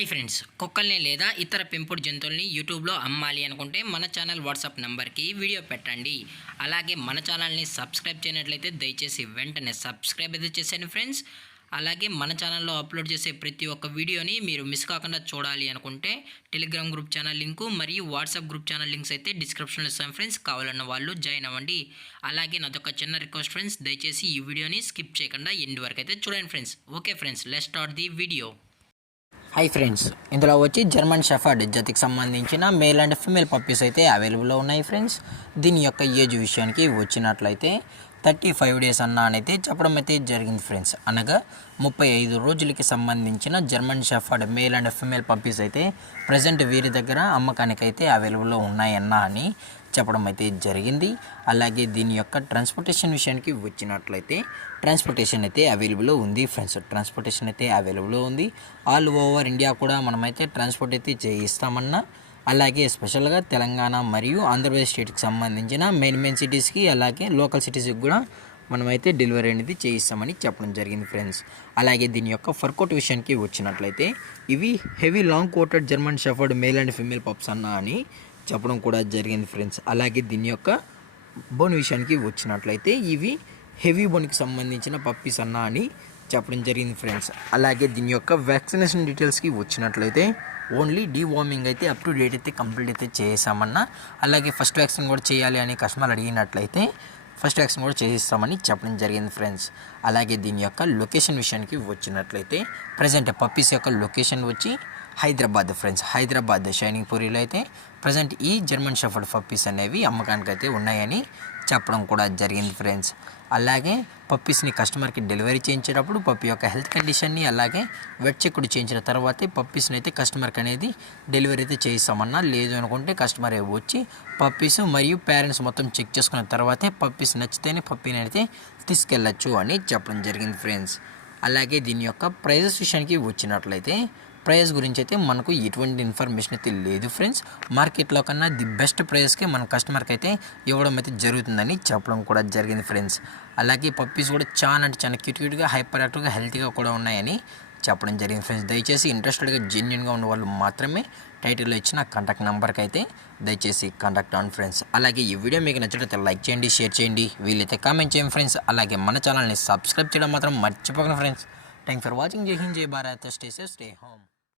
Hi friends, కుక్కల్ని లేదా ఇతర పెంపుడు జంతువుల్ని యూట్యూబ్లో అమ్మాలి అనుకుంటే మన ఛానల్ వాట్సాప్ నెంబర్కి వీడియో పెట్టండి. అలాగే మన ఛానల్ని సబ్స్క్రైబ్ చేయనట్లయితే దయచేసి వెంటనే సబ్స్క్రైబ్ అయితే చేసేయండి ఫ్రెండ్స్. అలాగే మన ఛానల్లో అప్లోడ్ చేసే ప్రతి ఒక్క వీడియోని మీరు మిస్ కాకుండా చూడాలి అనుకుంటే టెలిగ్రామ్ గ్రూప్ ఛానల్ లింకు మరియు వాట్సాప్ గ్రూప్ ఛానల్ లింక్స్ అయితే డిస్క్రిప్షన్లో ఇస్తాను ఫ్రెండ్స్. కావాలన్న వాళ్ళు జాయిన్ అవ్వండి. అలాగే నాదొక చిన్న రిక్వెస్ట్ ఫ్రెండ్స్, దయచేసి ఈ వీడియోని స్కిప్ చేయకుండా ఎండ్ వరకు అయితే చూడండి friends. Okay friends, let's start the video. Hi friends, ఇందులో వచ్చి జర్మన్ షెఫర్డ్ జాతికి సంబంధించిన మేల్ అండ్ ఫీమేల్ పప్పీస్ అయితే అవైలబుల్లో ఉన్నాయి ఫ్రెండ్స్. దీని యొక్క ఏజ్ విషయానికి వచ్చినట్లయితే 35 days అయితే చెప్పడం అయితే జరిగింది ఫ్రెండ్స్. అనగా 35 రోజులకి సంబంధించిన German shepherd male and female puppies అయితే ప్రజెంట్ వీరి దగ్గర అమ్మకానికి అయితే అవైలబుల్లో ఉన్నాయన్నా అని చెప్పడం అయితే జరిగింది. అలాగే దీని యొక్క ట్రాన్స్పోర్టేషన్ విషయానికి వచ్చినట్లయితే ట్రాన్స్పోర్టేషన్ అయితే అవైలబుల్లో ఉంది ఫ్రెండ్స్. ట్రాన్స్పోర్టేషన్ అయితే అవైలబుల్లో ఉంది. ఆల్ ఓవర్ ఇండియా కూడా మనమైతే ట్రాన్స్పోర్ట్ అయితే చేయిస్తామన్నా. అలాగే స్పెషల్గా తెలంగాణ మరియు ఆంధ్రప్రదేశ్ స్టేట్కి సంబంధించిన మెయిన్ సిటీస్కి అలాగే లోకల్ సిటీస్కి కూడా మనమైతే డెలివరీ అనేది చేయిస్తామని చెప్పడం జరిగింది ఫ్రెండ్స్. అలాగే దీని యొక్క ఫర్ కోట్ విషయానికి వచ్చినట్లయితే ఇవి heavy long coated German shepherd male and female pups అన్నా అని చెప్పడం కూడా జరిగింది ఫ్రెండ్స్. అలాగే దీని యొక్క బోన్ విషయానికి వచ్చినట్లయితే ఇవి హెవీ బోన్కి సంబంధించిన పప్పీస్ అన్నా అని చెప్పడం జరిగింది ఫ్రెండ్స్. అలాగే దీని యొక్క వ్యాక్సినేషన్ డీటెయిల్స్కి వచ్చినట్లయితే ఓన్లీ డీవార్మింగ్ అయితే అప్ టు డేట్ అయితే కంప్లీట్ అయితే చేసామన్నా. అలాగే ఫస్ట్ వ్యాక్సిన్ కూడా చేయాలి అని కస్టమర్ అడిగినట్లయితే ఫస్ట్ వ్యాక్సిన్ కూడా చేయిస్తామని చెప్పడం జరిగింది ఫ్రెండ్స్. అలాగే దీని యొక్క లొకేషన్ విషయానికి వచ్చినట్లయితే ప్రజెంట్ పప్పీస్ యొక్క లొకేషన్ వచ్చి హైదరాబాద్ ఫ్రెండ్స్. హైదరాబాద్ షైనింగ్ పూరిలో అయితే ప్రజెంట్ ఈ జర్మన్ షెఫర్డ్ పప్పీస్ అనేవి అమ్మకానికి అయితే ఉన్నాయని చెప్పడం కూడా జరిగింది ఫ్రెండ్స్. అలాగే పప్పీస్ని కస్టమర్కి డెలివరీ చేయించేటప్పుడు పప్పీ యొక్క హెల్త్ కండిషన్ని అలాగే వెట్ చెక్ చేయించిన తర్వాతే పప్పీస్ని అయితే కస్టమర్కి అనేది డెలివరీ అయితే చేయిస్తామన్నా. లేదు అనుకుంటే కస్టమర్ వచ్చి పప్పీస్ మరియు పేరెంట్స్ మొత్తం చెక్ చేసుకున్న తర్వాతే పప్పీస్ నచ్చితేనే పప్పీని అయితే తీసుకెళ్ళచ్చు అని చెప్పడం జరిగింది ఫ్రెండ్స్. అలాగే దీని యొక్క ప్రైజెస్ విషయానికి వచ్చినట్లయితే ప్రైస్ గురించి అయితే మనకు ఎటువంటి ఇన్ఫర్మేషన్ అయితే లేదు ఫ్రెండ్స్. మార్కెట్లో కన్నా ది బెస్ట్ ప్రైస్కే మన కస్టమర్కి అయితే ఇవ్వడం అయితే జరుగుతుందని చెప్పడం కూడా జరిగింది ఫ్రెండ్స్. అలాగే పప్పీస్ కూడా చాలా అంటే చాలా క్యూట్గా హైపర్ యాక్టివ్గా హెల్తీగా కూడా ఉన్నాయని చెప్పడం జరిగింది ఫ్రెండ్స్. దయచేసి ఇంట్రెస్టెడ్గా జెన్యున్గా ఉన్న వాళ్ళు మాత్రమే టైటిల్లో ఇచ్చిన కాంటాక్ట్ నెంబర్కి అయితే దయచేసి కాంటాక్ట్ అవ్వండి ఫ్రెండ్స్. అలాగే ఈ వీడియో మీకు నచ్చినట్లయితే లైక్ చేయండి, షేర్ చేయండి, వీలైతే కామెంట్ చేయండి ఫ్రెండ్స్. అలాగే మన ఛానల్ని సబ్స్క్రైబ్ చేయడం మాత్రం మర్చిపోకండి ఫ్రెండ్స్. Thank for watching. జై హింద్, జై Bharat, stay safe, stay home.